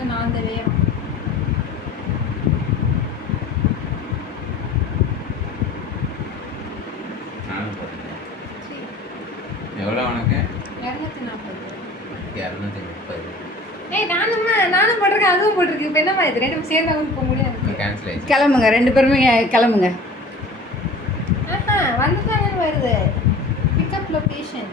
போட்டேன் நான் அந்த வேகம். நானும் போட்டேன். எவ்வளோ உனக்கு? 240. 230. ஏய் நானும் போட்டிருக்கேன், அதுவும் போட்டிருக்கு. இப்போ என்னம்மா இது ரெண்டும் சேர்ந்து அவங்க போக முடியாது. கேன்சல் ஆயிடுச்சு. கிளம்புங்க, 2 பேருமே கிளம்புங்க. வந்துட்டாங்கன்னு வருது. Pickup location.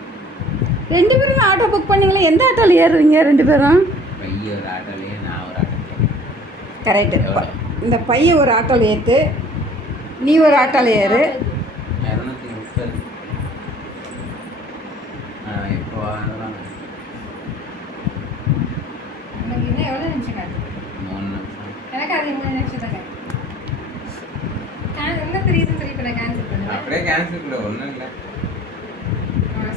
2 பேரும் ஆட்டோ புக் பண்ணீங்களே, எந்த ஆட்டோவில் ஏறுவீங்க 2 பேரும்? பைய ஒரு ஆட்டோலையே நான் ஒரு ஆட்டோலையே. கரெக்டு. இந்த பையன் ஒரு ஆட்டோவில் ஏற்று, நீ ஒரு ஆட்டோவில் ஏறு. 230. இப்போ அதெல்லாம் எனக்கு இன்னும் எவ்வளோ நிமிஷம் காட்டு? 3 நிமிஷம். எனக்கு அது 3 நிமிஷம் தான் காட்டு. என்ன ரீசன் சொல்லி இப்போ நான் கேன்சல் பண்ணுவேன். அப்படியே கேன்சல் இல்லை, ஒன்றும் இல்லை.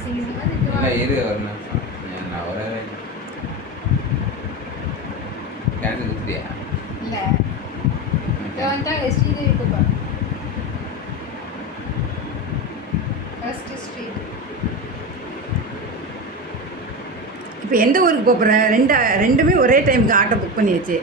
சீசன் இல்லை இரு ஒரு நிமிஷம், நான் ஒரு கேன்சல் கொடுத்தியா? இல்லை வந்துட்டாங்க. ஸ்ரீதேவி கூப்பா ஃபர்ஸ்ட் ஸ்ட்ரீட். இப்போ எந்த ஊருக்கு போகிறேன்? ரெண்டுமே ஒரே டைமுக்கு ஆட்டோ புக் பண்ணியாச்சு.